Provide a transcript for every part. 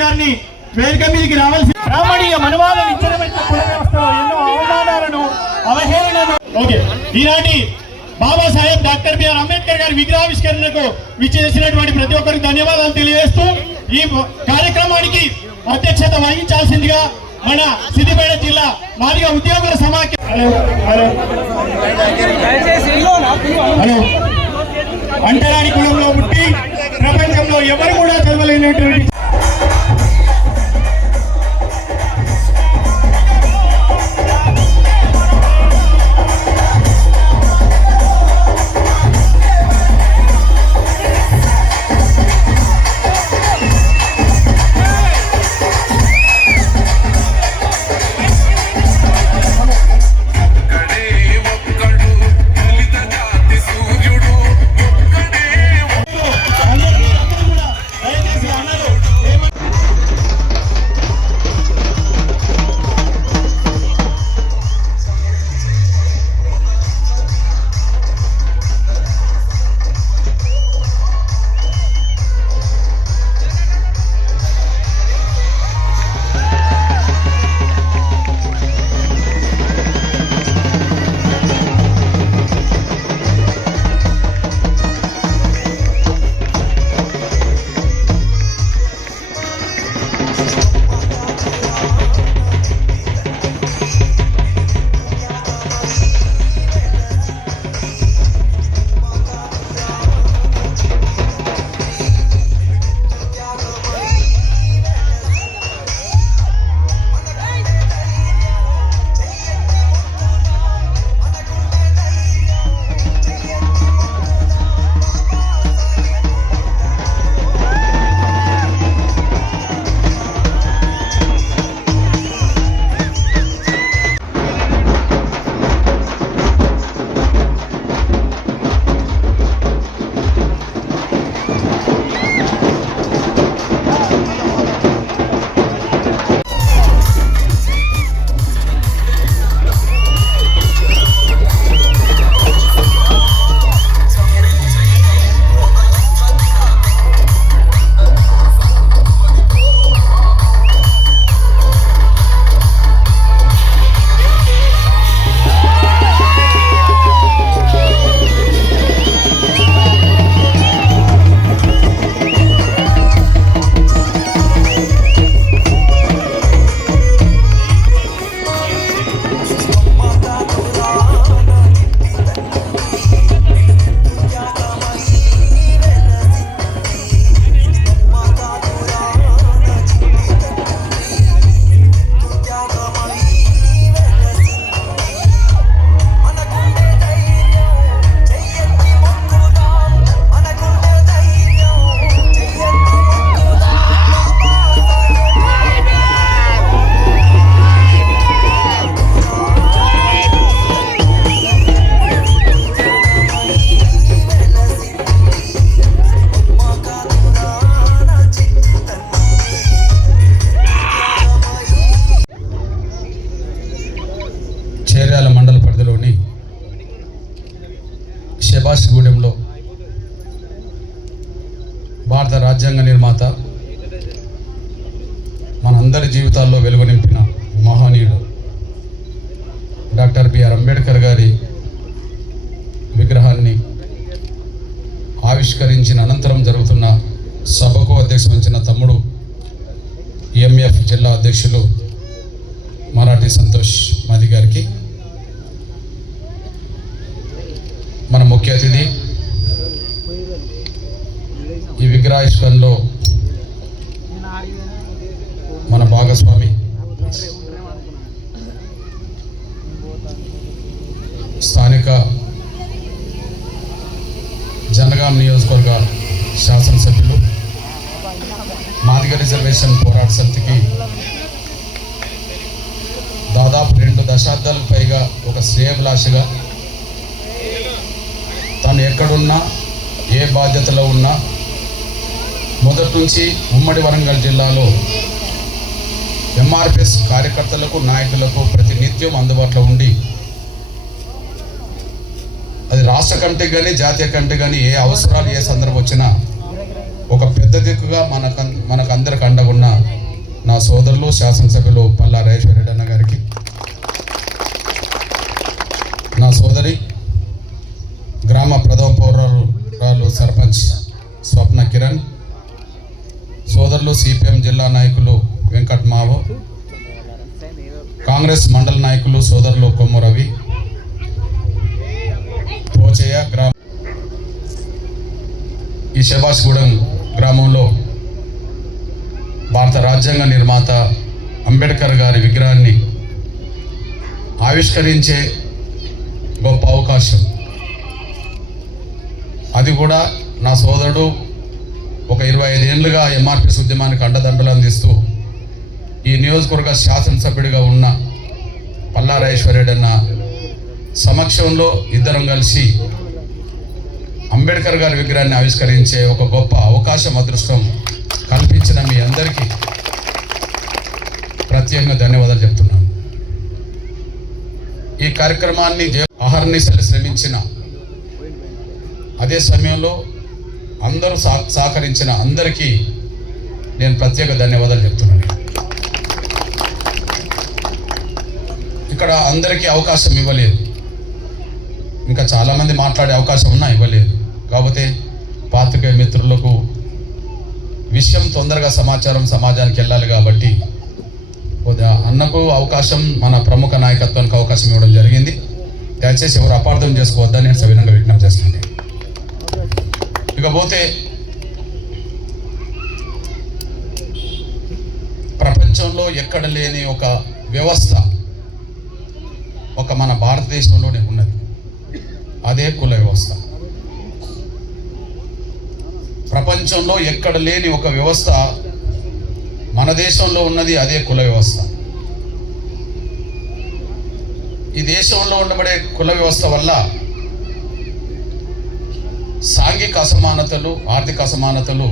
గారిని వేదిక మీదకి రావాల్సి బ్రాహ్మణీయ మనవాద విచ్చలమైన కుల వ్యవస్థలో ఎన్నో అవమానాలను అవహేళనను ఓకే ఈనాటి బాబాసాహెబ్ డాక్టర్ బిఆర్ అంబేద్కర్ గారి విగ్రహావిష్కరణకు విచ్చేసినటువంటి ప్రతి ఒక్కరికి ధన్యవాదాలు తెలియజేస్తూ ఈ కార్యక్రమానికి అధ్యక్షత వహించాల్సిందిగా మన సిద్దిపేట జిల్లా మాదిగ ఉద్యోగుల సమాఖ్య హలో అంటరాని కులంలో పుట్టి ప్రపంచంలో ఎవరు కూడా చదవలేనటువంటి శబాష్గూడెంలో భారత రాజ్యాంగ నిర్మాత మనందరి జీవితాల్లో వెలుగు నింపిన మహనీయుడు డాక్టర్ బిఆర్ అంబేద్కర్ గారి విగ్రహాన్ని ఆవిష్కరించిన అనంతరం జరుగుతున్న సభకు అధ్యక్షత వహించిన తమ్ముడు ఎంఎఫ్ జిల్లా అధ్యక్షులు మరాఠీ సంతోష్ మాది గారికి, మన ముఖ్య అతిథి ఈ విగ్రహావిష్కరణలో మన భాగస్వామి స్థానిక జనగాం నియోజకవర్గ శాసనసభ్యులు మాదిగ రిజర్వేషన్ పోరాట సమితికి దాదాపు 2 దశాబ్దాలకు పైగా ఒక శ్రేయభిలాషిగా తను ఎక్కడున్నా ఏ బాధ్యతలో ఉన్నా మొదటి నుంచి ఉమ్మడి వరంగల్ జిల్లాలో ఎంఆర్పిఎస్ కార్యకర్తలకు నాయకులకు ప్రతినిత్యం అందుబాటులో ఉండి అది రాష్ట్ర కమిటీ కానీ జాతీయ కమిటీ కానీ ఏ అవసరాలు ఏ సందర్భం వచ్చినా ఒక పెద్ద దిక్కుగా మనకందరికి అండగున్న నా సోదరులు శాసనసభ్యులు పల్లా రాజేశ్వర రెడ్డి అన్న గారికి, నా సోదరి గ్రామ ప్రథమ పౌరాలు సర్పంచ్ స్వప్న కిరణ్, సోదరులు సిపిఎం జిల్లా నాయకులు వెంకట్ మావో, కాంగ్రెస్ మండల నాయకులు సోదరులు కొమ్ము రవి, పోచయ్య గ్రామ ఈ శభాష్గూడెం గ్రామంలో భారత రాజ్యాంగ నిర్మాత అంబేద్కర్ గారి విగ్రహాన్ని ఆవిష్కరించే గొప్ప అవకాశం. అది కూడా నా సోదరుడు ఒక 25 ఏళ్ళుగా ఎంఆర్పిఎస్ ఉద్యమానికి అండదండలు అందిస్తూ ఈ నియోజకవర్గ శాసనసభ్యుడిగా ఉన్న పల్లా రాజేశ్వర రెడ్డి అన్న సమక్షంలో ఇద్దరం కలిసి అంబేద్కర్ గారి విగ్రహాన్ని ఆవిష్కరించే ఒక గొప్ప అవకాశం, అదృష్టం కల్పించిన మీ అందరికీ ప్రత్యేకంగా ధన్యవాదాలు చెప్తున్నాను. ఈ కార్యక్రమాన్ని అహర్నిశలు శ్రమించిన, అదే సమయంలో అందరూ సహకరించిన అందరికీ నేను ప్రత్యేక ధన్యవాదాలు చెప్తున్నాను. ఇక్కడ అందరికీ అవకాశం ఇవ్వలేదు, ఇంకా చాలామంది మాట్లాడే అవకాశం ఉన్నా ఇవ్వలేదు. కాకపోతే పాత్రికేయ మిత్రులకు విషయం తొందరగా సమాచారం సమాజానికి వెళ్ళాలి కాబట్టి అన్నకు అవకాశం, మన ప్రముఖ నాయకత్వానికి అవకాశం ఇవ్వడం జరిగింది. దయచేసి ఎవరు అపార్థం చేసుకోవద్దని నేను సవినంగా విజ్ఞప్తి చేస్తున్నాను. ఇకపోతే ప్రపంచంలో ఎక్కడ లేని ఒక వ్యవస్థ ఒక మన భారతదేశంలోనే ఉన్నది, అదే కుల వ్యవస్థ. ప్రపంచంలో ఎక్కడ లేని ఒక వ్యవస్థ మన దేశంలో ఉన్నది, అదే కుల వ్యవస్థ. ఈ దేశంలో ఉండబడే కుల వ్యవస్థ వల్ల సాంఘిక అసమానతలు, ఆర్థిక అసమానతలు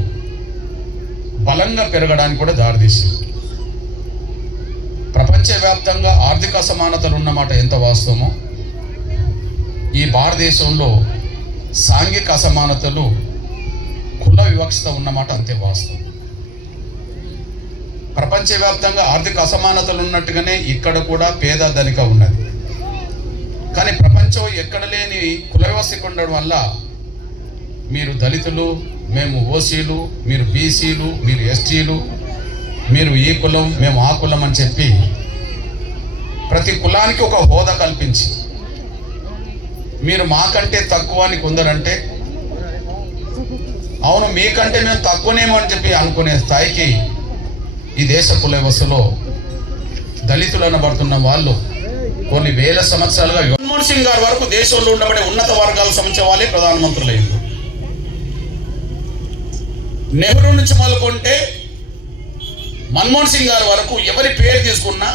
బలంగా పెరగడానికి కూడా దారితీసింది. ప్రపంచవ్యాప్తంగా ఆర్థిక అసమానతలు ఉన్నమాట ఎంత వాస్తవమో, ఈ భారతదేశంలో సాంఘిక అసమానతలు, కుల వివక్షత ఉన్నమాట అంతే వాస్తవం. ప్రపంచవ్యాప్తంగా ఆర్థిక అసమానతలు ఉన్నట్టుగానే ఇక్కడ కూడా పేద ధనిక ఉన్నది. కానీ ప్రపంచం ఎక్కడ లేని కుల వ్యవస్థ ఉండడం వల్ల మీరు దళితులు, మేము ఓసీలు, మీరు బీసీలు, మీరు ఎస్టీలు, మీరు ఈ కులం, మేము ఆ కులం అని చెప్పి ప్రతి కులానికి ఒక హోదా కల్పించి మీరు మాకంటే తక్కువ అని కొందరంటే, అవును మీకంటే మేము తక్కువనేమో అని చెప్పి అనుకునే స్థాయికి ఈ దేశ కుల వ్యవస్థలో దళితులు అనబడుతున్న వాళ్ళు కొన్ని వేల సంవత్సరాలుగా మన్మోహన్ సింగ్ గారి వరకు దేశంలో ఉండబడే ఉన్నత వర్గాలకు సంబంధించిన వాళ్ళే ప్రధానమంత్రులయ్యారు. నెహ్రూ నుంచి మొదలుకుంటే మన్మోహన్ సింగ్ గారి వరకు ఎవరి పేరు తీసుకున్నా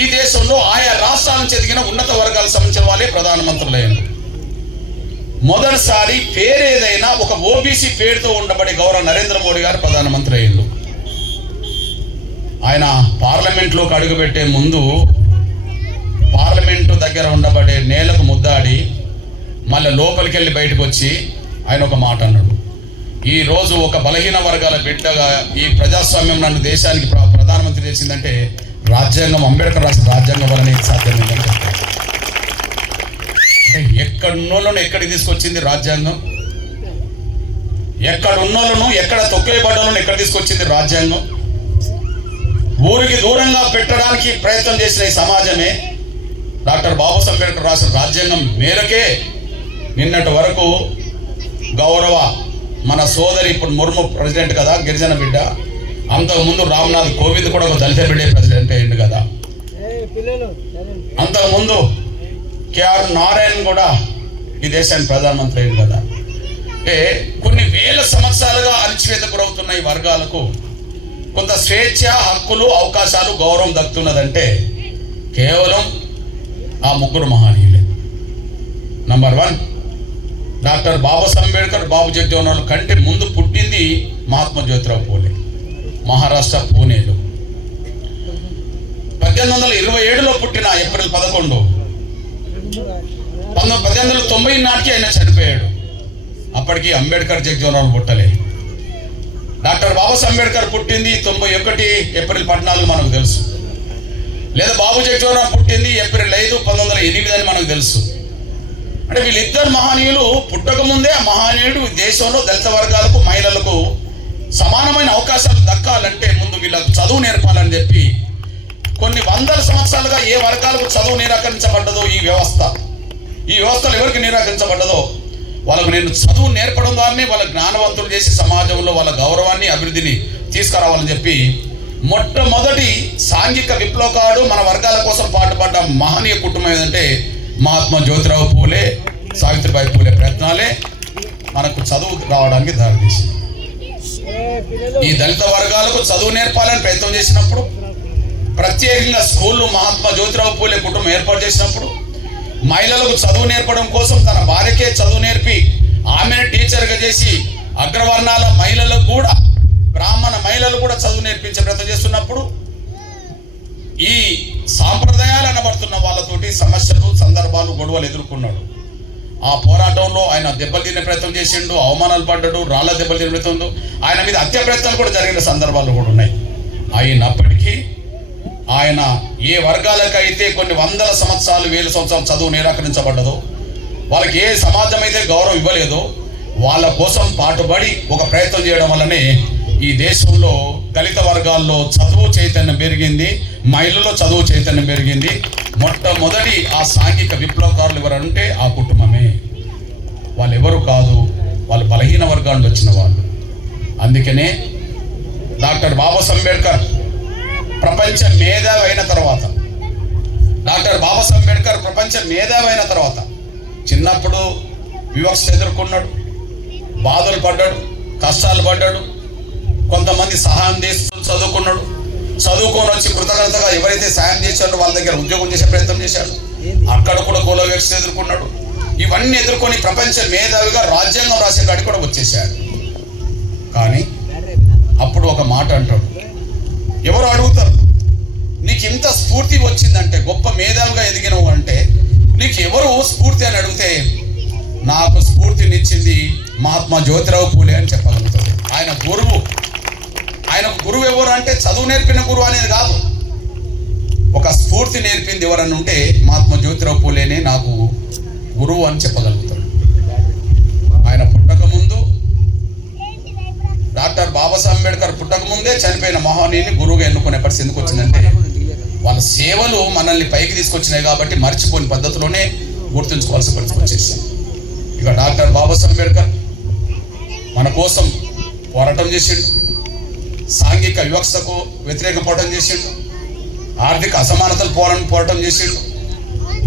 ఈ దేశంలో ఆయా రాష్ట్రాల నుంచి ఎదిగిన ఉన్నత వర్గాలకు సంబంధించిన వాళ్ళే ప్రధానమంత్రులయ్యారు. మొదటిసారి పేరు ఏదైనా ఒక ఓబీసీ పేరుతో ఉండబడే గౌరవ నరేంద్ర మోడీ గారు ప్రధానమంత్రి అయ్యారు. ఆయన పార్లమెంట్లోకి అడుగుపెట్టే ముందు పార్లమెంటు దగ్గర ఉండబడే నేలకు ముద్దాడి మళ్ళీ లోపలికి వెళ్ళి బయటకు వచ్చి ఆయన ఒక మాట అన్నాడు, ఈరోజు ఒక బలహీన వర్గాల బిడ్డగా ఈ ప్రజాస్వామ్యం నన్ను దేశానికి ప్రధానమంత్రి చేసిందంటే రాజ్యాంగం, అంబేద్కర్ రాసిన రాజ్యాంగం వల్లనే సాధ్యమైందని చెప్తారు. అంటే ఎక్కడున్నోళ్ళను ఎక్కడికి తీసుకొచ్చింది రాజ్యాంగం, ఎక్కడున్నోళ్ళను ఎక్కడ తొక్కేయబడ్డోళ్ళను ఎక్కడ తీసుకొచ్చింది రాజ్యాంగం. ఊరికి దూరంగా పెట్టడానికి ప్రయత్నం చేసిన ఈ సమాజమే డాక్టర్ బాబాసాహెబ్ అంబేద్కర్ రాసిన రాజ్యాంగం మేరకే నిన్నటి వరకు గౌరవ మన సోదరి, ఇప్పుడు ముర్ము ప్రెసిడెంట్ కదా, గిరిజన బిడ్డ, అంతకుముందు రామ్నాథ్ కోవింద్ కూడా ఒక దళిత బిడ్డే ప్రెసిడెంట్ అయ్యిండు కదా, అంతకుముందు కేఆర్ నారాయణ్ కూడా ఈ దేశానికి ప్రధానమంత్రి అయ్యింది కదా. అంటే కొన్ని వేల సంవత్సరాలుగా అణచివేతకు గురవుతున్న ఈ వర్గాలకు కొంత స్వేచ్ఛ, హక్కులు, అవకాశాలు, గౌరవం దక్కుతున్నదంటే కేవలం ఆ ముగ్గురు మహనీయులే. నంబర్ 1 డాక్టర్ బాబాసాహెబ్ అంబేద్కర్, బాబు జగజీవన్ కంటే ముందు పుట్టింది మహాత్మా జ్యోతిరావు పూలే, మహారాష్ట్ర పూణేలో. 1827లో పుట్టిన ఏప్రిల్ 11, 1890 నాటికి ఆయన చనిపోయాడు. అప్పటికి అంబేద్కర్, జగజీవన్ పుట్టలే. డాక్టర్ బాబాసాహెబ్ అంబేద్కర్ పుట్టింది 91 ఏప్రిల్ 14 మనకు తెలుసు. లేదా బాబు జగ్జీవన్ పుట్టింది ఏప్రిల్ 5, 1908 అని మనకు తెలుసు. అంటే వీళ్ళిద్దరు మహనీయులు పుట్టకముందే ఆ మహనీయుడు దేశంలో దళిత వర్గాలకు మహిళలకు సమానమైన అవకాశాలు దక్కాలంటే ముందు వీళ్ళకు చదువు నేర్పాలని చెప్పి కొన్ని వందల సంవత్సరాలుగా ఏ వర్గాలకు చదువు నిరాకరించబడ్డదో ఈ వ్యవస్థలో ఎవరికి నిరాకరించబడ్డదో వాళ్ళకు నేను చదువు నేర్పడం ద్వారానే వాళ్ళ జ్ఞానవంతులు చేసి సమాజంలో వాళ్ళ గౌరవాన్ని అభివృద్ధిని తీసుకురావాలని చెప్పి మొట్టమొదటి సాంఘిక విప్లవకారుడు మన వర్గాల కోసం పాటుపడ్డ మహనీయ కుటుంబం ఏదంటే మహాత్మా జ్యోతిరావు పూలే, సావిత్రిబాయి పూలే ప్రయత్నాలే మనకు చదువు రావడానికి దారితీసింది. ఈ దళిత వర్గాలకు చదువు నేర్పాలని ప్రయత్నం చేసినప్పుడు, ప్రత్యేకంగా స్కూళ్ళు మహాత్మా జ్యోతిరావు పూలే కుటుంబం ఏర్పాటు చేసినప్పుడు మహిళలకు చదువు నేర్పడం కోసం తన భార్యకే చదువు నేర్పి ఆమెను టీచర్గా చేసి అగ్రవర్ణాల మహిళలకు కూడా, బ్రాహ్మణ మహిళలు కూడా చదువు నేర్పించే ప్రయత్నం చేస్తున్నప్పుడు ఈ సాంప్రదాయాలు అనబడుతున్న వాళ్ళతోటి సమస్యలు, సందర్భాలు, గొడవలు ఎదుర్కొన్నాడు. ఆ పోరాటంలో ఆయన దెబ్బలు తినే ప్రయత్నం చేసిండు, అవమానాలు పడ్డాడు, రాళ్ళ దెబ్బలు తినే ప్రయత్నం, ఆయన మీద హత్య ప్రయత్నాలు కూడా జరిగిన సందర్భాలు కూడా ఉన్నాయి. అయినప్పటికీ ఆయన ఏ వర్గాలకైతే కొన్ని వందల సంవత్సరాలు, 1000 సంవత్సరాలు చదువు నిరాకరించబడ్డదో, వాళ్ళకి ఏ సమాజం అయితే గౌరవం ఇవ్వలేదో వాళ్ళ కోసం పాటుపడి ఒక ప్రయత్నం చేయడం వల్లనే ఈ దేశంలో దళిత వర్గాల్లో చదువు చైతన్యం పెరిగింది, మహిళల్లో చదువు చైతన్యం పెరిగింది. మొట్టమొదటి ఆ సాంఘిక విప్లవకారులు ఎవరంటే ఆ కుటుంబమే. వాళ్ళు ఎవరు కాదు, వాళ్ళు బలహీన వర్గాల నుండి వచ్చిన వాళ్ళు. అందుకనే డాక్టర్ బాబాసాహెబ్ అంబేద్కర్ ప్రపంచ మేధావి అయిన తర్వాత, చిన్నప్పుడు వివక్ష ఎదుర్కొన్నాడు, బాధలు పడ్డాడు, కష్టాలు పడ్డాడు. కొంతమంది సహాయం చేస్తూ చదువుకున్నాడు. చదువుకొని వచ్చి కృతజ్ఞతగా ఎవరైతే సాయం చేశారో వాళ్ళ దగ్గర ఉద్యోగం చేసే ప్రయత్నం చేశాడు. అక్కడ కూడా కుల వివక్ష ఎదుర్కొన్నాడు. ఇవన్నీ ఎదుర్కొని ప్రపంచ మేధావిగా రాజ్యాంగం రాసే కాడికి కూడా వచ్చేసాడు. కానీ అప్పుడు ఒక మాట అంటాడు, ఎవరు అడుగుతారు, నీకు ఇంత స్ఫూర్తి వచ్చిందంటే, గొప్ప మేధావిగా ఎదిగినవు అంటే నీకు ఎవరు స్ఫూర్తి అని అడిగితే, నాకు స్ఫూర్తినిచ్చింది మహాత్మా జ్యోతిరావు పూలే అని చెప్పగలుగుతాడు. ఆయన గురువు. ఆయనకు గురువు ఎవరు అంటే చదువు నేర్పిన గురువు అనేది కాదు, ఒక స్ఫూర్తి నేర్పింది ఎవరని ఉంటే మహాత్మా జ్యోతిరావు పూలేనే నాకు గురువు అని చెప్పగలుగుతాడు. ఆయన పుట్టకముందు, డాక్టర్ బాబాసాహెబ్ అంబేద్కర్ పుట్టకముందే చనిపోయిన మహనీయుని గురువుగా ఎన్నుకునే పరిస్థితి ఎందుకు వచ్చిందంటే, వాళ్ళ సేవలు మనల్ని పైకి తీసుకొచ్చినాయి కాబట్టి మర్చిపోయిన పద్ధతిలోనే గుర్తుంచుకోవాల్సిన పరిస్థితి వచ్చేసింది. ఇక డాక్టర్ బాబాసాహెబ్ అంబేద్కర్ మన కోసం పోరాటం చేసిండు, సాంఘిక వివక్షకు వ్యతిరేక పోరాటం చేసిండు, ఆర్థిక అసమానతలు పోరాటం చేసిండు,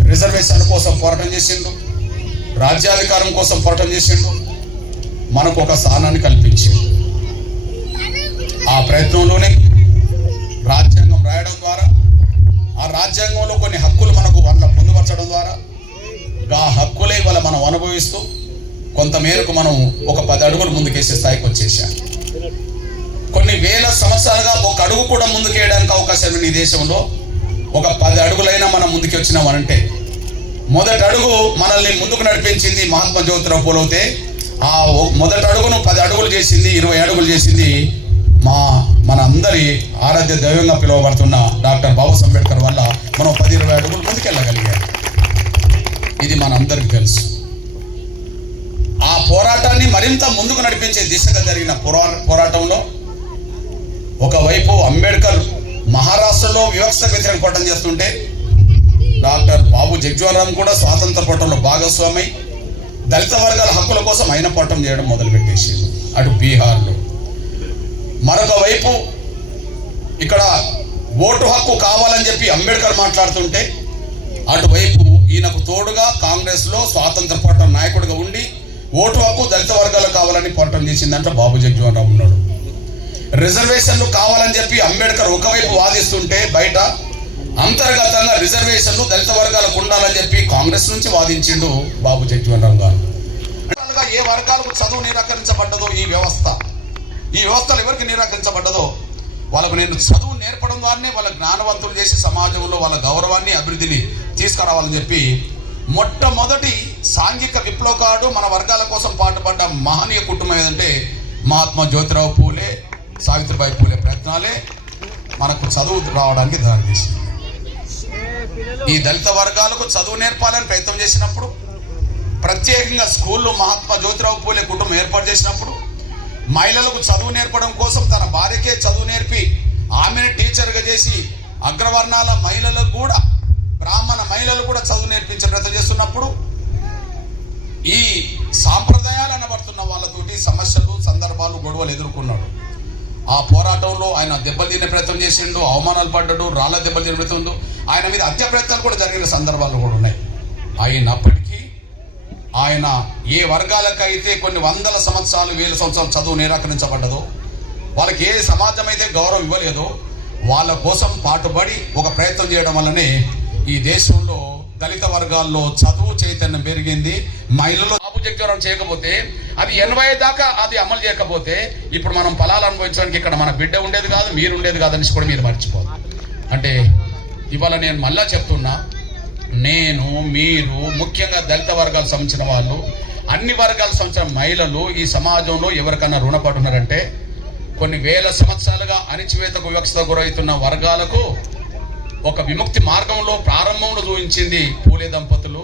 రిజర్వేషన్ కోసం పోరాటం చేసిండు, రాజ్యాధికారం కోసం పోరాటం చేసిండు, మనకు ఒక స్థానాన్ని కల్పించిండు. ఆ ప్రయత్నంలోనే రాజ్యాంగం రాయడం ద్వారా, ఆ రాజ్యాంగంలో కొన్ని హక్కులు మనకు వాళ్ళ పొందుపరచడం ద్వారా, ఆ హక్కులే ఇవాళ మనం అనుభవిస్తూ కొంతమేరకు మనం ఒక 10 అడుగులు ముందుకేసే స్థాయికి వచ్చేసాం. కొన్ని వేల సంవత్సరాలుగా ఒక అడుగు కూడా ముందుకేయడానికి అవకాశం ఈ దేశంలో ఒక 10 అడుగులైనా మనం ముందుకు వచ్చినామనంటే, మొదటి అడుగు మనల్ని ముందుకు నడిపించింది మహాత్మా జ్యోతిరావు పూలే అయితే, ఆ మొదటి అడుగును 10 అడుగులు చేసింది, 20 అడుగులు చేసింది మన అందరి ఆరాధ్య దైవంగా పిలువబడుతున్న డాక్టర్ బాబాసాహెబ్ అంబేద్కర్ వల్ల మనం 10-20 అడుగులు ముందుకెళ్ళగలిగాం. ఇది మనందరికీ తెలుసు. ఆ పోరాటాన్ని మరింత ముందుకు నడిపించే దిశగా జరిగిన పోరాటంలో ఒకవైపు అంబేద్కర్ మహారాష్ట్రలో వివక్ష వ్యతిరేక పోరాటం చేస్తుంటే, డాక్టర్ బాబు జగ్జీవన్ కూడా స్వాతంత్ర పోరాటంలో భాగస్వామి దళిత వర్గాల హక్కుల కోసం ఆయన పోరాటం చేయడం మొదలుపెట్టేసి అటు బీహార్లో. మరొక వైపు ఇక్కడ ఓటు హక్కు కావాలని చెప్పి అంబేద్కర్ మాట్లాడుతుంటే, అటువైపు ఈయనకు తోడుగా కాంగ్రెస్లో స్వాతంత్ర పోరాటం నాయకుడిగా ఉండి ఓటు హక్కు దళిత వర్గాలకు కావాలని పోరాటం చేసిందంటే బాబు జగ్జీవన్ రావు ఉన్నాడు. రిజర్వేషన్లు కావాలని చెప్పి అంబేద్కర్ ఒకవైపు వాదిస్తుంటే, బయట అంతర్గతంగా రిజర్వేషన్లు దళిత వర్గాలకు ఉండాలని చెప్పి కాంగ్రెస్ నుంచి వాదించిండు బాబు జగ్జీవన్ రావు గారు. ఏ వర్గాలకు చదువు నిరాకరించబడ్డదో ఈ వ్యవస్థలు ఎవరికి నిరాకరించబడ్డదో వాళ్ళకు నేను చదువు నేర్పడం ద్వారానే వాళ్ళ జ్ఞానవంతులు చేసి సమాజంలో వాళ్ళ గౌరవాన్ని, అభివృద్ధిని తీసుకురావాలని చెప్పి మొట్టమొదటి సాంఘిక విప్లవకారుడు మన వర్గాల కోసం పాటుపడ్డ మహనీయ కుటుంబం ఏదంటే మహాత్మా జ్యోతిరావు పూలే, సావిత్రిబాయి పూలే ప్రయత్నాలే మనకు చదువు రావడానికి దారితీసింది. ఈ దళిత వర్గాలకు చదువు నేర్పాలని ప్రయత్నం చేసినప్పుడు, ప్రత్యేకంగా స్కూళ్ళు మహాత్మా జ్యోతిరావు పూలే కుటుంబం ఏర్పాటు చేసినప్పుడు, మహిళలకు చదువు నేర్పడం కోసం తన భార్యకే చదువు నేర్పి ఆమెను టీచర్గా చేసి అగ్రవర్ణాల మహిళలకు కూడా, బ్రాహ్మణ మహిళలు కూడా చదువు నేర్పించే ప్రయత్నం చేస్తున్నప్పుడు ఈ సాంప్రదాయాలు అనబడుతున్న వాళ్ళతోటి సమస్యలు, సందర్భాలు, గొడవలు ఎదుర్కొన్నాడు. ఆ పోరాటంలో ఆయన దెబ్బలు తినే ప్రయత్నం చేసిండు, అవమానాలు పడ్డాడు, రాళ్ళ దెబ్బలు తినే ప్రయత్నం, ఆయన మీద హత్య ప్రయత్నాలు కూడా జరిగిన సందర్భాలు కూడా ఉన్నాయి. అయినప్పటికీ ఆయన ఏ వర్గాలకైతే కొన్ని వందల సంవత్సరాలు, వేల సంవత్సరాలు చదువు నిరాకరించబడ్డదో, వాళ్ళకి ఏ సమాజం అయితే గౌరవం ఇవ్వలేదో వాళ్ళ కోసం పాటుపడి ఒక ప్రయత్నం చేయడం వల్లనే ఈ దేశంలో దళిత వర్గాల్లో చదువు చైతన్యం పెరిగింది. మహిళలు బాబు జగ్జీవనం చేయకపోతే, అది 80 దాకా అది అమలు చేయకపోతే ఇప్పుడు మనం ఫలాలు అనుభవించడానికి ఇక్కడ మన బిడ్డ ఉండేది కాదు, మీరు ఉండేది కాదని కూడా మీరు మర్చిపోదు. అంటే ఇవాళ నేను మళ్ళా చెప్తున్నా, నేను, మీరు, ముఖ్యంగా దళిత వర్గాలకు సంబంధించిన వాళ్ళు, అన్ని వర్గాలకు సంబంధించిన మహిళలు ఈ సమాజంలో ఎవరికన్నా రుణపడి ఉన్నారంటే కొన్ని వేల సంవత్సరాలుగా అణిచివేతకు వివక్షత గురవుతున్న వర్గాలకు ఒక విముక్తి మార్గంలో ప్రారంభంలో చూపించింది పూలే దంపతులు,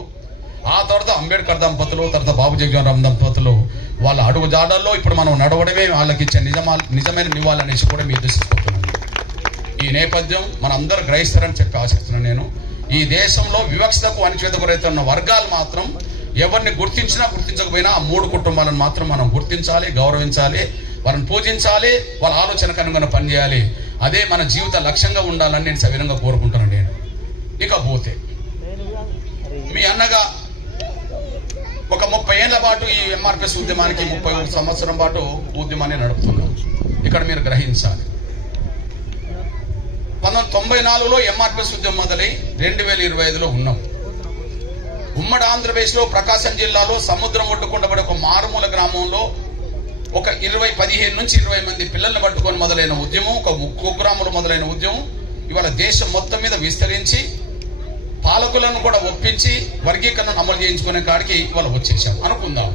ఆ తర్వాత అంబేద్కర్ దంపతులు, తర్వాత బాబు జగ్జీవన్ దంపతులు. వాళ్ళ అడుగు జాడల్లో ఇప్పుడు మనం నడవడమే వాళ్ళకి ఇచ్చే నిజమైన నివాళనేసి కూడా మీరు దృష్టిస్తున్నాను. ఈ నేపథ్యం మనందరూ గ్రహిస్తారని చెప్పి ఆశిస్తున్నాను. నేను ఈ దేశంలో వివక్షతకు అణిచివేతకు గురవుతున్న వర్గాలు మాత్రం ఎవరిని గుర్తించినా గుర్తించకపోయినా ఆ 3 కుటుంబాలను మాత్రం మనం గుర్తించాలి, గౌరవించాలి, వాళ్ళని పూజించాలి, వాళ్ళ ఆలోచనకు అనుగుణంగా పనిచేయాలి. అదే మన జీవిత లక్ష్యంగా ఉండాలని నేను సవినంగా కోరుకుంటున్నాను. నేను ఇకపోతే మీ అన్నగా ఒక 30 ఏళ్ల పాటు ఈ ఎంఆర్పిఎస్ ఉద్యమానికి 31 సంవత్సరం పాటు ఉద్యమాన్ని నడుపుతున్నాం. ఇక్కడ మీరు గ్రహించాలి, 1994లో ఎంఆర్పిఎస్ ఉద్యమం మొదలై 2025లో ఉన్నాం. ఉమ్మడి ఆంధ్రప్రదేశ్లో ప్రకాశం జిల్లాలో సముద్రం ఒడ్డుకుంటబడే ఒక మారుమూల గ్రామంలో ఒక 15 నుంచి 20 మంది పిల్లల్ని పట్టుకొని మొదలైన ఉద్యమం, ఒక కుగ్రామంలో మొదలైన ఉద్యమం ఇవాళ దేశం మొత్తం మీద విస్తరించి పాలకులను కూడా ఒప్పించి వర్గీకరణను అమలు చేయించుకునే కాడికి ఇవాళ వచ్చేసాం అనుకుందాం.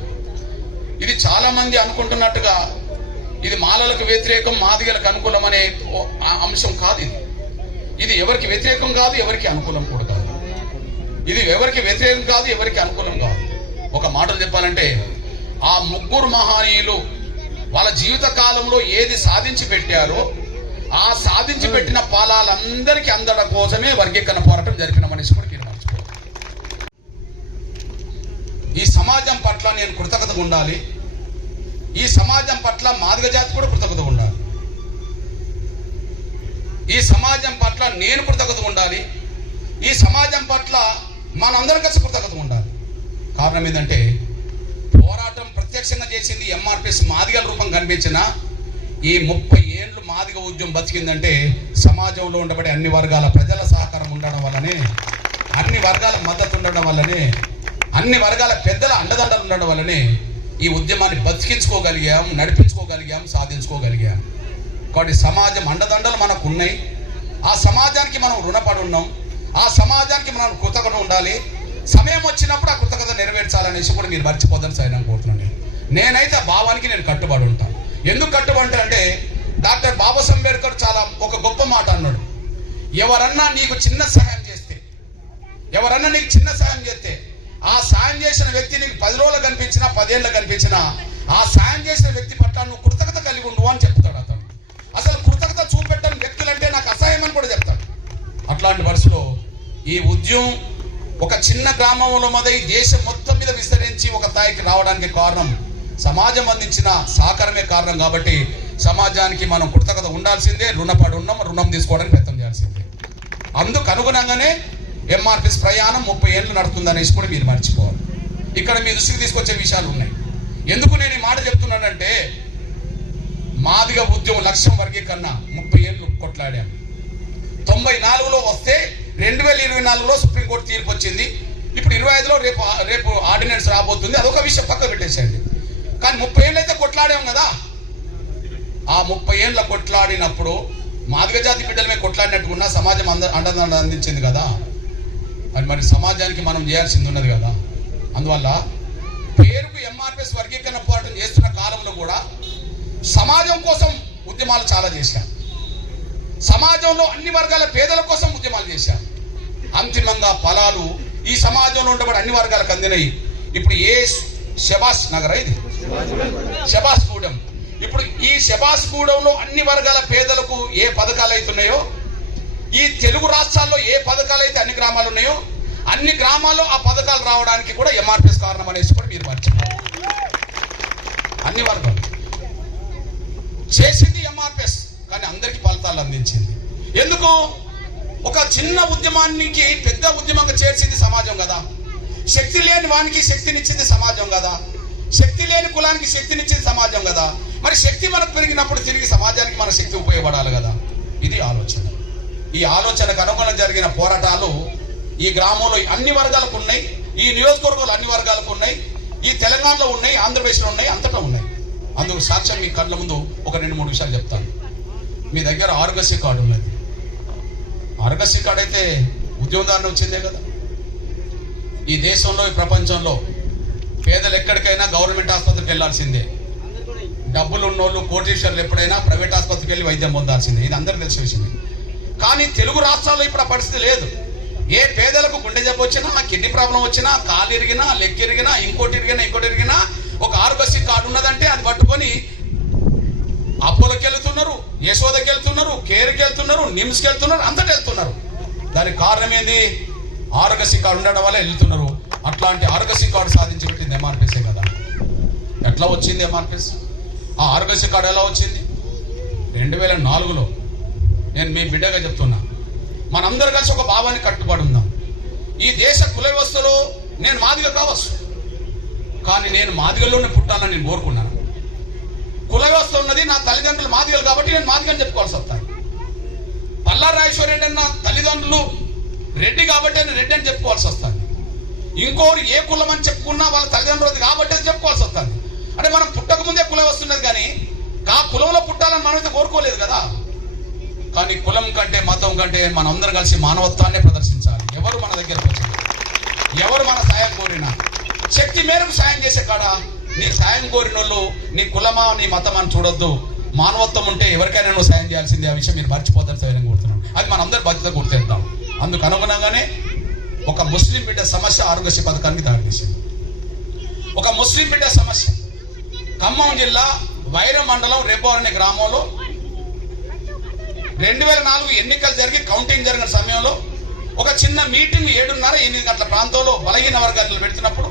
ఇది చాలా మంది అనుకుంటున్నట్టుగా ఇది మాలలకు వ్యతిరేకం, మాదిగలకు అనుకూలం అనే అంశం కాదు. ఇది ఎవరికి వ్యతిరేకం కాదు, ఎవరికి అనుకూలం కూడా కాదు. ఇది ఎవరికి వ్యతిరేకం కాదు, ఎవరికి అనుకూలం కాదు. ఒక మాటలు చెప్పాలంటే ఆ 3 మహనీయులు వాళ్ళ జీవిత కాలంలో ఏది సాధించి పెట్టారో ఆ సాధించి పెట్టిన ఫలాలందరికీ అందడం కోసమే వర్గీకరణ పోరాటం జరిపిన మనిషి కూడా మీరు మర్చిపోవాలి. ఈ సమాజం పట్ల నేను కృతజ్ఞతగా ఉండాలి. ఈ సమాజం పట్ల మాదిగ జాతి కూడా కృతజ్ఞతగా ఉండాలి. ఈ సమాజం పట్ల నేను కృతజ్ఞతగా ఉండాలి. ఈ సమాజం పట్ల మనందరం కలిసి కృతజ్ఞతగా ఉండాలి. కారణం ఏంటంటే పోరాటం ప్రత్యక్షంగా చేసింది ఎంఆర్పిఎస్ మాదిగల రూపం కనిపించిన ఈ 30 ఏళ్ళు మాదిగ ఉద్యమం బతికిందంటే సమాజంలో ఉండబడే అన్ని వర్గాల ప్రజల సహకారం ఉండడం వల్లనే, అన్ని వర్గాల మద్దతు ఉండడం వల్లనే, అన్ని వర్గాల పెద్దల అండదండలు ఉండడం వల్లనే ఈ ఉద్యమాన్ని బతికించుకోగలిగాం, నడిపించుకోగలిగాం, సాధించుకోగలిగాం. కాబట్టి సమాజం అండదండలు మనకు ఉన్నాయి. ఆ సమాజానికి మనం రుణపడి ఉన్నాం. ఆ సమాజానికి మనం కృతజ్ఞత ఉండాలి. సమయం వచ్చినప్పుడు ఆ కృతజ్ఞత నెరవేర్చాలనేసి కూడా మీరు మర్చిపోదని సైనా కోరుతున్నాను. నేనైతే ఆ భావానికి నేను కట్టుబడి ఉంటాను. ఎందుకు కట్టుబడి ఉంటానంటే డాక్టర్ బాబాసాహెబ్ అంబేద్కర్ చాలా ఒక గొప్ప మాట అన్నాడు. ఎవరన్నా నీకు చిన్న సహాయం చేస్తే, ఎవరన్నా నీకు చిన్న సహాయం చేస్తే ఆ సాయం చేసిన వ్యక్తి నీకు 10 రోజులు కనిపించినా 10 ఏళ్ళు కనిపించినా ఆ సాయం చేసిన వ్యక్తి పట్ల నువ్వు కృతజ్ఞత కలిగి ఉండు అని చెప్తాడు అతను. అసలు కృతజ్ఞత చూపెట్టని వ్యక్తులంటే నాకు అసహాయం అని కూడా చెప్తాడు. అట్లాంటి వరుసలో ఈ ఉద్యమం ఒక చిన్న గ్రామంలో మొదలై దేశం మొత్తం మీద విస్తరించి ఒక స్థాయికి రావడానికి కారణం సమాజం అందించిన సహకారమే కారణం. కాబట్టి సమాజానికి మనం కృతజ్ఞత ఉండాల్సిందే, రుణపడి ఉన్నాం, రుణం తీసుకోవడానికి ప్రయత్నం చేయాల్సిందే. అందుకు అనుగుణంగానే ఎంఆర్పిఎస్ ప్రయాణం 30 ఏళ్ళు నడుతుందనేసి కూడా మీరు మర్చిపోవాలి. ఇక్కడ మీ దృష్టికి తీసుకొచ్చే విషయాలు ఉన్నాయి. ఎందుకు నేను ఈ మాట చెప్తున్నానంటే మాదిగ ఉద్యమం లక్ష్యం వర్గీకరణ 30 ఏళ్ళు కొట్లాడాం. 94లో వస్తే 2024లో సుప్రీంకోర్టు తీర్పు వచ్చింది. ఇప్పుడు 25లో రేపు ఆర్డినెన్స్ రాబోతుంది. అదొక విషయం పక్క పెట్టేసేయండి. కానీ 30 ఏళ్ళు అయితే కొట్లాడాం కదా. ఆ 30 ఏళ్ళ కొట్లాడినప్పుడు మాదిగ జాతి బిడ్డలమే కొట్లాడినట్టుకున్నా సమాజం అండదండ అందించింది కదా. మరి సమాజానికి మనం చేయాల్సింది ఉన్నది కదా. అందువల్ల పేరుకు ఎంఆర్పిఎస్ వర్గీకరణ పోరాటం చేస్తున్న కాలంలో కూడా సమాజం కోసం ఉద్యమాలు చాలా చేశాను. సమాజంలో అన్ని వర్గాల పేదల కోసం ఉద్యమాలు చేశాను. అంతిమంగా ఫలాలు ఈ సమాజంలో ఉండబడి అన్ని వర్గాలకు అందినాయి. ఇప్పుడు ఏ శబాస్ నగర ఇది శబాస్ గూడెం, ఇప్పుడు ఈ శబాస్ గూడెంలో అన్ని వర్గాల పేదలకు ఏ పథకాలు అవుతున్నాయో, ఈ తెలుగు రాష్ట్రాల్లో ఏ పథకాలు అయితే అన్ని గ్రామాలు ఉన్నాయో అన్ని గ్రామాల్లో ఆ పథకాలు రావడానికి కూడా ఎంఆర్పిఎస్ కారణం అనేసి కూడా మీరు మర్చిపోయారు. అన్ని వర్గాలు చేసింది ఎంఆర్పిఎస్, కానీ అందరికీ ఫలితాలు అందించింది. ఎందుకు? ఒక చిన్న ఉద్యమానికి పెద్ద ఉద్యమంగా చేర్చింది సమాజం కదా. శక్తి లేని వానికి శక్తినిచ్చింది సమాజం కదా. శక్తి లేని కులానికి శక్తినిచ్చింది సమాజం కదా. మరి శక్తి మనకు పెరిగినప్పుడు తిరిగి సమాజానికి మన శక్తి ఉపయోగపడాలి కదా. ఇది ఆలోచన. ఈ ఆలోచనకు అనుగుణంగా జరిగిన పోరాటాలు ఈ గ్రామంలో అన్ని వర్గాలకు ఉన్నాయి, ఈ నియోజకవర్గంలో అన్ని వర్గాలకు ఉన్నాయి, ఈ తెలంగాణలో ఉన్నాయి, ఆంధ్రప్రదేశ్లో ఉన్నాయి, అంతటా ఉన్నాయి. అందుకు సాక్ష్యం మీ కళ్ళ ముందు ఒక 2-3 విషయాలు చెప్తాను. మీ దగ్గర ఆరోగ్యశ్రీ కార్డు ఉన్నది. ఆరోగ్యశ్రీ కార్డు అయితే ఉద్యోగదారుని వచ్చిందే కదా. ఈ దేశంలో ఈ ప్రపంచంలో పేదలు ఎక్కడికైనా గవర్నమెంట్ ఆసుపత్రికి వెళ్లాల్సిందే. డబ్బులు ఉన్నోళ్ళు కోటీశ్వర్లు ఎప్పుడైనా ప్రైవేట్ ఆసుపత్రికి వెళ్ళి వైద్యం పొందాల్సిందే. ఇది అందరికీ తెలిసిన విషయమే. కానీ తెలుగు రాష్ట్రాల్లో ఇప్పుడు ఆ పరిస్థితి లేదు. ఏ పేదలకు గుండె జబ్బు వచ్చినా, కిడ్నీ ప్రాబ్లం వచ్చినా, కాలు ఇరిగినా, లెక్క ఇరిగినా, ఇంకోటి ఇరిగినా ఒక ఆరోగ్యశ్రీ కార్డు ఉన్నదంటే అది పట్టుకొని అపోలోకి వెళ్తున్నారు, యశోదకి వెళ్తున్నారు, కేర్కి వెళ్తున్నారు, నిమ్స్కి వెళ్తున్నారు, అంతటా వెళ్తున్నారు. దానికి కారణం ఏంది? ఆరోగ్యశ్రీ కార్డు ఉండడం వల్ల వెళ్తున్నారు. అట్లాంటి ఆరోగ్యశ్రీ కార్డు సాధించి పెట్టింది ఎంఆర్పిఎస్ఏ కదా. ఎట్లా వచ్చింది ఎంఆర్పిఎస్? ఆ ఆరోగ్యశ్రీ కార్డు ఎలా వచ్చింది? 2004లో నేను మీ బిడ్డగా చెప్తున్నా, మనందరూ కలిసి ఒక భావాన్ని కట్టుబడి ఉందాం. ఈ దేశ కుల వ్యవస్థలో నేను మాదిగ కావచ్చు, కానీ నేను మాదిగల్లోనే పుట్టాలని నేను కోరుకున్నాను. కుల వ్యవస్థ ఉన్నది, నా తల్లిదండ్రులు మాదిగలు కాబట్టి నేను మాదిగని చెప్పుకోవాల్సి వస్తాను. పల్లా రాజేశ్వరరెడ్డి అన్న తల్లిదండ్రులు రెడ్డి కాబట్టి నేను రెడ్డి అని చెప్పుకోవాల్సి వస్తాను. ఇంకోరు ఏ కులం అని చెప్పుకున్నా వాళ్ళ తల్లిదండ్రులు కాబట్టి చెప్పుకోవాల్సి వస్తుంది. అంటే మనం పుట్టక ముందే కులం వస్తున్నది, కానీ ఆ కులంలో పుట్టాలని మనమైతే కోరుకోలేదు కదా. కానీ కులం కంటే మతం కంటే మనం అందరం కలిసి మానవత్వాన్ని ప్రదర్శించాలి. ఎవరు మన దగ్గరకు వచ్చినా, ఎవరు మన సాయం కోరినా శక్తి మేరకు సాయం చేసే కాడ నీ సాయం కోరిన వాళ్ళు నీ కులమా నీ మతం అని చూడొద్దు. మానవత్వం ఉంటే ఎవరికైనా నువ్వు సాయం చేయాల్సిందే. ఆ విషయం మీరు మర్చిపోతారు. సాయం కోరుతున్నాను, అది మనందరి బాధ్యత గుర్తెద్దాం. అందుకు అనుగుణంగానే ఒక ముస్లిం బిడ్డ సమస్య ఆరోగ్యశ్రీ పథకానికి దారితీసింది. ఒక ముస్లిం బిడ్డ సమస్య ఖమ్మం జిల్లా వైరం మండలం రేపో అనే గ్రామంలో 2004 ఎన్నికలు జరిగి కౌంటింగ్ జరిగిన సమయంలో ఒక చిన్న మీటింగ్ 7:30-8 గంటల ప్రాంతంలో బలహీన వర్గాలను పెడుతున్నప్పుడు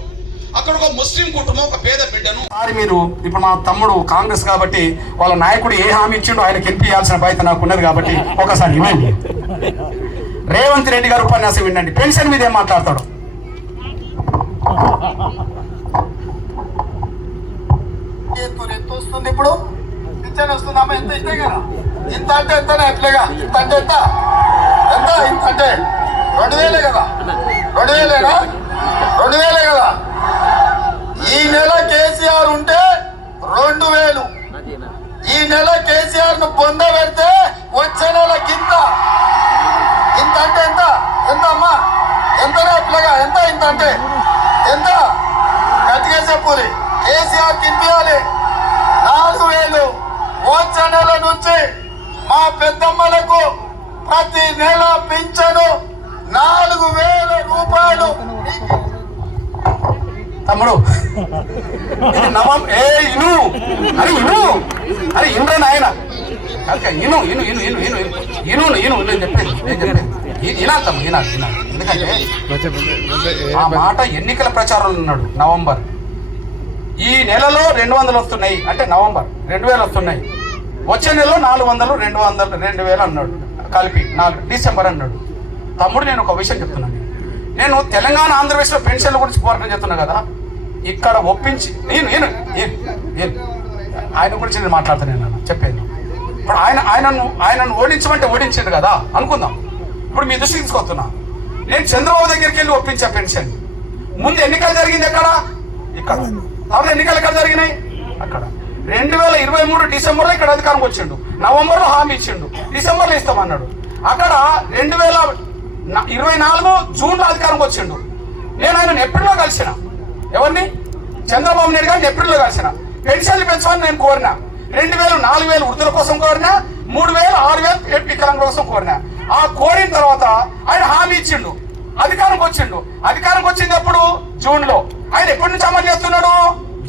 అక్కడ ఒక ముస్లిం కుటుంబం ఒక పేద బిడ్డను మీరు ఇప్పుడు మా తమ్ముడు కాంగ్రెస్ కాబట్టి వాళ్ళ నాయకుడు ఏ హామీ ఇచ్చిండో ఆయనకి ఎంపియాల్సిన బాధ్యత నాకు ఉన్నది కాబట్టి ఒకసారి వినండి. రేవంత్ రెడ్డి గారు ఉపన్యాసం వినండి. పెన్షన్ మీద ఏం మాట్లాడతాడు? ఎంత వస్తుంది ఇప్పుడు? పింఛన్ వస్తుందమ్మా? ఎంత ఇస్తే కదా. ఇంత అంటే ఎంతనే అట్లేగా. ఇంత అంటే ఎంత ఎంత ఇంత అంటే 2000 కదా. 2000 2000 కదా. ఈ నెల కేసీఆర్ ఉంటే 2000. ఈ నెల కేసీఆర్ ను పొందబెడితే వచ్చే నెల గింత. ఇంత అంటే ఎంత ఎంత అమ్మా? ఎంతనే అట్లేగా. ఎంత ఇంత అంటే ఎంత? గట్టిగా చెప్పులి. కేసీఆర్ తిప్పియాలి 4000. వచ్చే నెల నుంచి మా పెద్దమ్మలకు ప్రతి నెల పింఛను 4000 రూపాయలు. తమ్ముడు ఇది నవం ఏ ఇను అరే ఇను అరే ఇంద్ర నాయన ఇను ఇను ఇను ఇను ఇను ఇను ఇను నేను చెప్పేది వినాలి తమ్ముడు, వినాలి. ఎందుకంటే ఆ మాట ఎన్నికల ప్రచారంలో ఉన్నాడు. నవంబర్ ఈ నెలలో 200 వస్తున్నాయి అంటే నవంబర్ 2000 వస్తున్నాయి. వచ్చే నెలలో 400 200 2000 అన్నాడు కలిపి 4 డిసెంబర్ అన్నాడు. తమ్ముడు నేను ఒక విషయం చెప్తున్నాను. నేను తెలంగాణ ఆంధ్రప్రదేశ్లో పెన్షన్ల గురించి పోరాటం చేస్తున్నా కదా. ఇక్కడ ఒప్పించి నేను ఆయన గురించి నేను మాట్లాడుతాను. నేను చెప్పేది ఇప్పుడు ఆయనను ఓడించమంటే ఓడించాడు కదా అనుకుందాం. ఇప్పుడు మీ దృష్టికి తీసుకొస్తున్నా. నేను చంద్రబాబు దగ్గరికి వెళ్ళి ఒప్పించా పెన్షన్. ముందు ఎన్నికలు జరిగింది ఎక్కడ? ఇక్కడ. తర్వాత ఎన్నికలు ఎక్కడ జరిగినాయి? అక్కడ. 2023 డిసెంబర్లో ఇక్కడ అధికారం వచ్చిండు. నవంబర్లో హామీ ఇచ్చిండు, డిసెంబర్లో ఇస్తామన్నాడు. అక్కడ 2024 జూన్లో అధికారం వచ్చిండు. నేను ఆయన ఏప్రిల్లో కలిసిన. ఎవరిని? చంద్రబాబు నాయుడు గారిని ఏప్రిల్లో కలిసిన. పెన్షన్లు పెంచమని నేను కోరినా. 2000 4000 వృద్ధుల కోసం కోరినా, 3000 6000 వికలాంగుల కోసం కోరినా. ఆ కోరిన తర్వాత ఆయన హామీ ఇచ్చిండు, అధికారంకి వచ్చిండు. అధికారంకి వచ్చింది ఎప్పుడు? జూన్లో. ఆయన ఎప్పటి నుంచి అమలు చేస్తున్నాడు?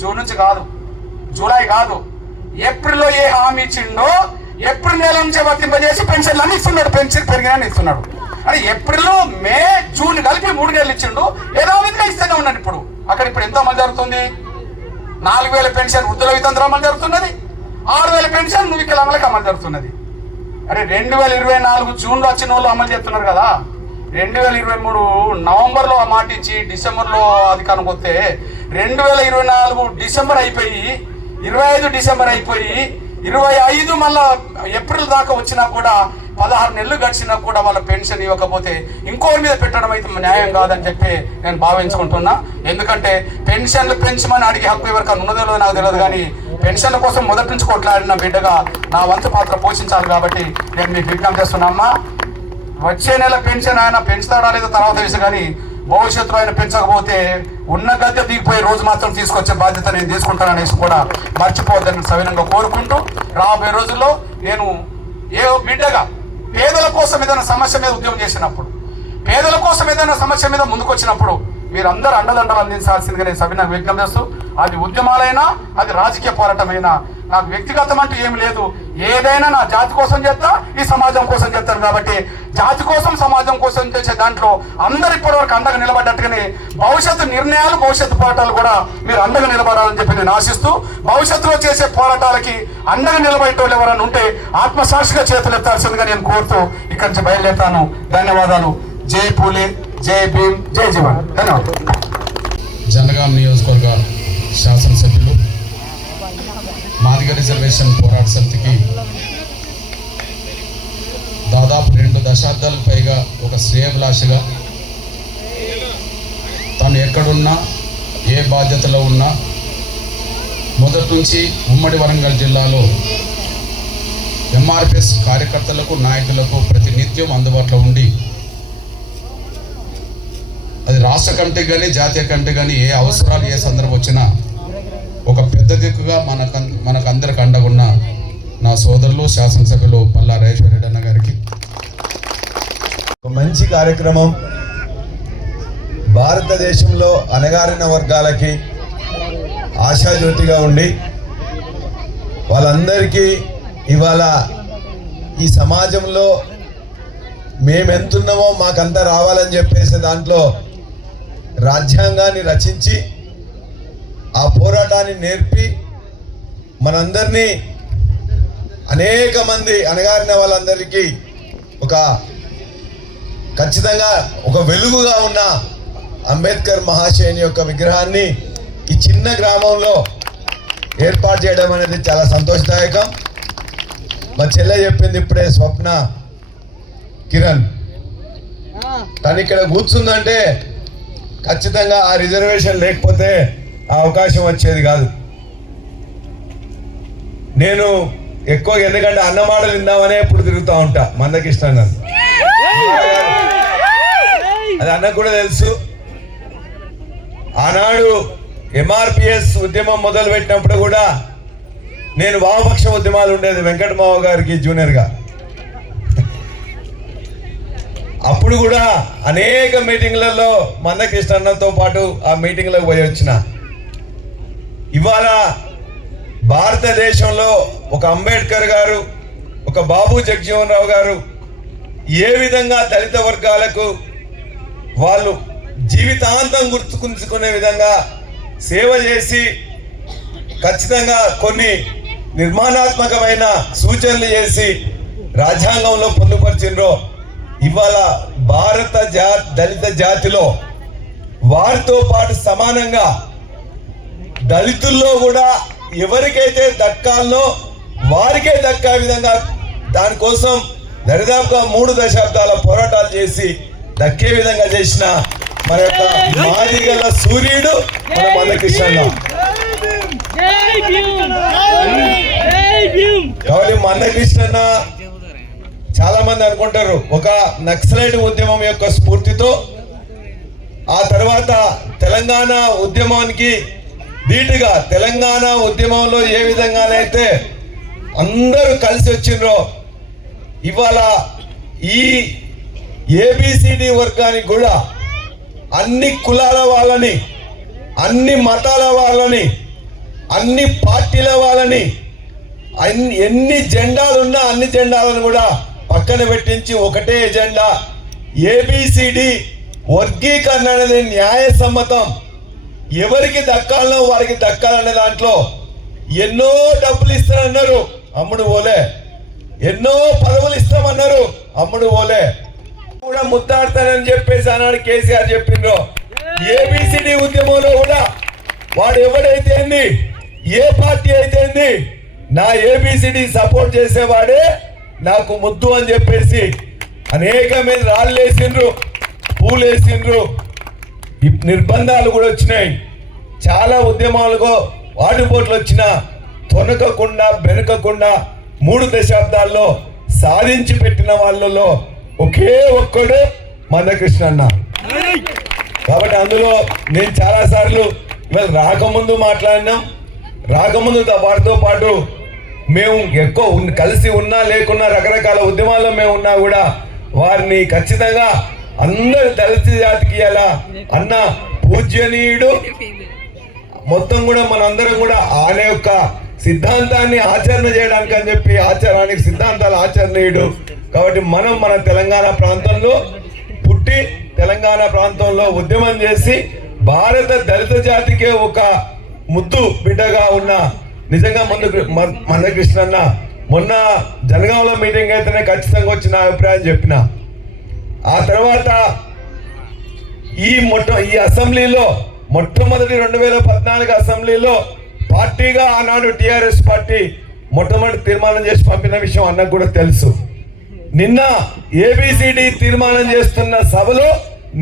జూన్ నుంచి కాదు, జూలై కాదు, ఏప్రిల్లో ఏ హామీ ఇచ్చిండో ఏప్రిల్ నెల నుంచి వర్తింపజేసి పెన్షన్లు అన్ని ఇస్తున్నాడు. పెన్షన్ పెరిగినా ఇస్తున్నాడు. అని ఏప్రిల్, మే, జూన్ కలిపి 3 నెలలు ఇచ్చిండు. యథావిధిగా ఇస్తూనే ఉన్నాడు. ఇప్పుడు ఎంత అమలు జరుగుతుంది? 4000 పెన్షన్ వృద్ధుల వితంత్రం అమలు జరుగుతున్నది, 6000 పెన్షన్ వికలాంగులకు అమలు జరుగుతున్నది. అరే 2024 జూన్లో వచ్చిన వాళ్ళు అమలు చేస్తున్నారు కదా. 2023 నవంబర్లో ఆ మాట ఇచ్చి డిసెంబర్లో అధికారంకి వస్తే 2024 డిసెంబర్ అయిపోయి 25 డిసెంబర్ అయిపోయి 25 మళ్ళా ఏప్రిల్ దాకా వచ్చినా కూడా 16 నెలలు గడిచినా కూడా వాళ్ళ పెన్షన్ ఇవ్వకపోతే ఇంకోరి మీద పెట్టడం అయితే న్యాయం కాదని చెప్పి నేను భావించుకుంటున్నా. ఎందుకంటే పెన్షన్లు పెంచమని అడిగే హక్కు ఎవరికైనా ఉన్నదో లేదో నాకు తెలియదు, కానీ పెన్షన్ల కోసం మొదటి నుంచి కొట్లాడిన బిడ్డగా నా వంతు పాత్ర పోషించాలి. కాబట్టి నేను మీకు విజ్ఞప్తి చేస్తున్నామ్మా, వచ్చే నెల పెన్షన్ ఆయన పెంచుతాడా లేదో తర్వాత విషయం, కానీ భవిష్యత్తులో ఆయన పెంచకపోతే ఉన్న గద్దె దిగిపోయే రోజు మాత్రం తీసుకొచ్చే బాధ్యత నేను తీసుకుంటాననేసి కూడా మర్చిపోవద్దని సవినంగా కోరుకుంటూ, రాబోయే రోజుల్లో నేను ఏ బిడ్డగా పేదల కోసం ఏదైనా సమస్య మీద ఉద్యమం చేసినప్పుడు, పేదల కోసం ఏదైనా సమస్య మీద ముందుకు వచ్చినప్పుడు మీరందరూ అండదండలు అందించాల్సిందిగా నేను సవినంగా విజ్ఞప్తి చేస్తూ, అది ఉద్యమాలైనా అది రాజకీయ పోరాటమైనా నాకు వ్యక్తిగతం అంటూ ఏమి లేదు. ఏదైనా నా జాతి కోసం చేస్తా, ఈ సమాజం కోసం చేస్తాను. కాబట్టి జాతి కోసం సమాజం కోసం చేసే దాంట్లో అందరు ఇప్పటివరకు అండగా నిలబడ్డట్టుగానే భవిష్యత్తు నిర్ణయాలు, భవిష్యత్తు పోరాటాలు కూడా మీరు అండగా నిలబడాలని చెప్పి నేను ఆశిస్తూ, భవిష్యత్తులో చేసే పోరాటాలకి అండగా నిలబడేటోళ్ళు ఎవరైనా ఉంటే ఆత్మసాక్షిగా చేతులు ఎత్తాల్సిందిగా నేను కోరుతూ ఇక్కడి నుంచి బయలుదేరుతాను. ధన్యవాదాలు. జై పూలే, జై భీమ్, జై జవాన్. ధన్యవాదాలు. జనగాం నియోజకవర్గ శాసనసభ్యులు మాదిగ రిజర్వేషన్ పోరాట సమితికి దాదాపు 2 దశాబ్దాలకు పైగా ఒక శ్రేయభిలాషిగా తను ఎక్కడున్నా ఏ బాధ్యతలో ఉన్నా మొదటి నుంచి ఉమ్మడి వరంగల్ జిల్లాలో ఎంఆర్పిఎస్ కార్యకర్తలకు, నాయకులకు ప్రతినిత్యం అందుబాటులో ఉండి, అది రాష్ట్ర కమిటీ కానీ జాతీయ కమిటీ కానీ ఏ అవసరాలు ఏ సందర్భం వచ్చినా ఒక పెద్ద దిక్కుగా మనకందరికి అండగున్న నా సోదరులు శాసనసభ్యులు పల్లా రాజేశ్వర రెడ్డి అన్న గారికి ఒక మంచి కార్యక్రమం. భారతదేశంలో అణగారిన వర్గాలకి ఆశాజ్యోతిగా ఉండి వాళ్ళందరికీ ఇవాళ ఈ సమాజంలో మేమెంతున్నామో మాకంతా రావాలని చెప్పేసి దాంట్లో రాజ్యాంగాన్ని రచించి ఆ పోరాటాన్ని నేర్పి మనందరినీ అనేక మంది అణగారిన వాళ్ళందరికీ ఒక ఖచ్చితంగా ఒక వెలుగుగా ఉన్న అంబేద్కర్ మహాశయుని యొక్క విగ్రహాన్ని ఈ చిన్న గ్రామంలో ఏర్పాటు చేయడం అనేది చాలా సంతోషదాయకం. మా చెల్లె చెప్పింది ఇప్పుడే, స్వప్న కిరణ్, తను ఇక్కడ కూర్చుందంటే ఖచ్చితంగా ఆ రిజర్వేషన్ లేకపోతే ఆ అవకాశం వచ్చేది కాదు. నేను ఎక్కువ ఎందుకంటే అన్నమాటలు విందామనే ఎప్పుడు తిరుగుతూ ఉంటా మందకృష్ణ గారు, అది అన్నకు కూడా తెలుసు. ఆనాడు ఎంఆర్పిఎస్ ఉద్యమం మొదలు పెట్టినప్పుడు కూడా నేను వామపక్ష ఉద్యమాలు ఉండేది వెంకటమావ గారికి జూనియర్గా. అప్పుడు కూడా అనేక మీటింగ్లలో మందకృష్ణ అన్నతో పాటు ఆ మీటింగ్లకు పోయి వచ్చిన. ఇవాళ భారతదేశంలో ఒక అంబేద్కర్ గారు, ఒక బాబు జగజ్జీవన్ రావు గారు ఏ విధంగా దళిత వర్గాలకు వాళ్ళు జీవితాంతం గుర్తుకుంచుకునే విధంగా సేవ చేసి ఖచ్చితంగా కొన్ని నిర్మాణాత్మకమైన సూచనలు చేసి రాజ్యాంగంలో పొందుపరిచిండ్రో, ఇవాళ భారత దళిత జాతిలో వారితో పాటు సమానంగా దళితుల్లో కూడా ఎవరికైతే దక్కాలనో వారికే దక్కే విధంగా దానికోసం దరిదాపుగా 3 దశాబ్దాల పోరాటాలు చేసి దక్కే విధంగా చేసిన మన యొక్క మాదిగల సూర్యుడు మన మందకృష్ణ. కాబట్టి మందకృష్ణ చాలా మంది అనుకుంటారు ఒక నక్సలైట్ ఉద్యమం యొక్క స్ఫూర్తితో ఆ తర్వాత తెలంగాణ ఉద్యమానికి ధీటుగా తెలంగాణ ఉద్యమంలో ఏ విధంగానైతే అందరూ కలిసి వచ్చిండ్రో ఇవాళ ఈ ఏబిసిడి వర్గానికి కూడా అన్ని కులాల వాళ్ళని, అన్ని మతాల వాళ్ళని, అన్ని పార్టీల వాళ్ళని, ఎన్ని జెండాలున్నా అన్ని జెండాలను కూడా పక్కన పెట్టించి ఒకటే ఎజెండా, ఏబిసిడి వర్గీకరణ అనేది న్యాయసమ్మతం, ఎవరికి దక్కాలనో వారికి దక్కాలనే దాంట్లో ఎన్నో డబ్బులు ఇస్తారన్నారు, అమ్ముడు పోలే. ఎన్నో పదవులు ఇస్తామన్నారు, అమ్ముడు పోలే. కూడా ముద్దాడతానని చెప్పేసి అన్నాడు కేసీఆర్ చెప్పిండ్రు. ఏబిసిడి ఉద్యమంలో కూడా వాడు ఎవడైతే ఏ పార్టీ అయితే నా ఏబిసిడి సపోర్ట్ చేసేవాడే నాకు ముద్దు అని చెప్పేసి అనేకమైన రాళ్ళు వేసిండ్రు, పూలు వేసిండ్రు, నిర్బంధాలు కూడా వచ్చినాయి. చాలా ఉద్యమాలకు వాటిపోట్లు వచ్చిన తొనకకుండా బెనకకుండా 3 దశాబ్దాల్లో సాధించి పెట్టిన వాళ్ళలో ఒకే ఒక్కడు మందకృష్ణ అన్న. కాబట్టి అందులో నేను చాలా సార్లు ఇవాళ రాకముందు మాట్లాడినాం. రాకముందు వారితో పాటు మేము ఎక్కువ కలిసి ఉన్నా లేకున్నా రకరకాల ఉద్యమాల్లో మేము ఉన్నా కూడా వారిని ఖచ్చితంగా అందరు దళిత జాతికి ఎలా అన్న పూజ్యనీయుడు. మొత్తం కూడా మనందరం కూడా ఆయన యొక్క సిద్ధాంతాన్ని ఆచరణ చేయడానికి అని చెప్పి ఆచారానికి సిద్ధాంతాలు ఆచరణీయుడు. కాబట్టి మనం మన తెలంగాణ ప్రాంతంలో పుట్టి తెలంగాణ ప్రాంతంలో ఉద్యమం చేసి భారత దళిత జాతికే ఒక ముద్దు బిడ్డగా ఉన్న నిజంగా మందకృష్ణ అన్న మొన్న జనగాంలో మీటింగ్ అయితేనే ఖచ్చితంగా వచ్చిన అభిప్రాయం చెప్పిన. ఆ తర్వాత ఈ అసెంబ్లీలో మొట్టమొదటి 2014 అసెంబ్లీలో పార్టీగా ఆనాడు టిఆర్ఎస్ పార్టీ మొట్టమొదటి తీర్మానం చేసి పంపిన విషయం అన్నకు కూడా తెలుసు. నిన్న ఏబిసిడి తీర్మానం చేస్తున్న సభలో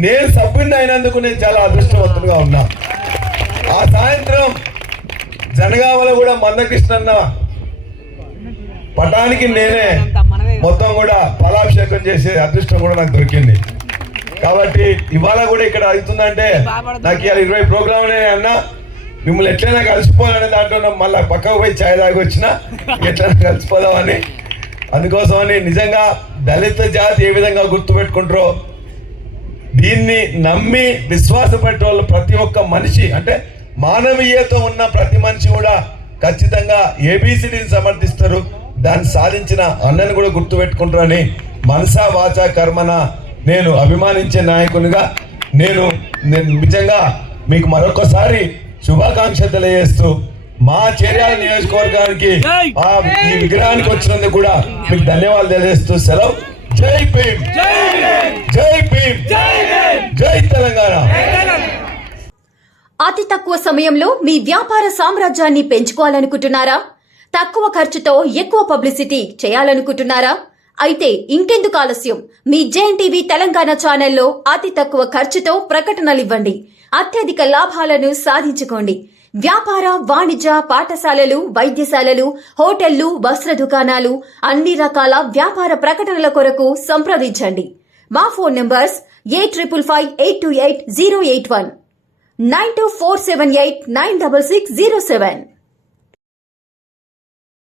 నేను సభ్యుడిని అయినందుకు నేను చాలా అదృష్టవంతులుగా ఉన్నా. ఆ సాయంత్రం జనగామలో కూడా మందకృష్ణ పటానికి నేనే మొత్తం కూడా ఫలాభిషేకం చేసే అదృష్టం కూడా నాకు దొరికింది. కాబట్టి ఇవాళ కూడా ఇక్కడ అవుతుందంటే నాకు ఇవాళ 20 ప్రోగ్రాంలే అన్నా, మిమ్మల్ని ఎట్లయినా కలిసిపోవాలనే దాంట్లో మళ్ళీ పక్కకు పోయి ఛాయ్ తాగి వచ్చినా ఎట్లయినా కలిసిపోదామని. అందుకోసమని నిజంగా దళిత జాతి ఏ విధంగా గుర్తుపెట్టుకుంటారో దీన్ని నమ్మి విశ్వాసపడే వాళ్ళు ప్రతి ఒక్క మనిషి అంటే మానవీయత ఉన్న ప్రతి మనిషి కూడా ఖచ్చితంగా ఏబిసిడిని సమర్థిస్తారు. దాన్ని సాధించిన అన్నను కూడా గుర్తుపెట్టుకుంటారని మనసా వాచా కర్మన నేను అభిమానించే నాయకునిగా నేను నిజంగా మీకు మరొకసారి శుభాకాంక్షలు తెలియజేస్తూ మా చర్యాల నియోజకవర్గానికి ఈ విగ్రహానికి వచ్చినందుకు కూడా మీకు ధన్యవాదాలు తెలియజేస్తూ సెలవు. జై భీమ్, జై భీమ్, జై తెలంగాణ. అతి తక్కువ సమయంలో మీ వ్యాపార సామ్రాజ్యాన్ని పెంచుకోవాలనుకుంటున్నారా? తక్కువ ఖర్చుతో ఎక్కువ పబ్లిసిటీ చేయాలనుకుంటున్నారా? అయితే ఇంకెందుకు ఆలస్యం? మీ జేఎన్టీవీ తెలంగాణ ఛానల్లో అతి తక్కువ ఖర్చుతో ప్రకటనలివ్వండి. అత్యధిక లాభాలను సాధించుకోండి. వ్యాపార, వాణిజ్య, పాఠశాలలు, వైద్యశాలలు, హోటళ్లు, వస్త్ర దుకాణాలు, అన్ని రకాల వ్యాపార ప్రకటనల కొరకు సంప్రదించండి. మా ఫోన్ నంబర్స్ 8558288081 9247896607.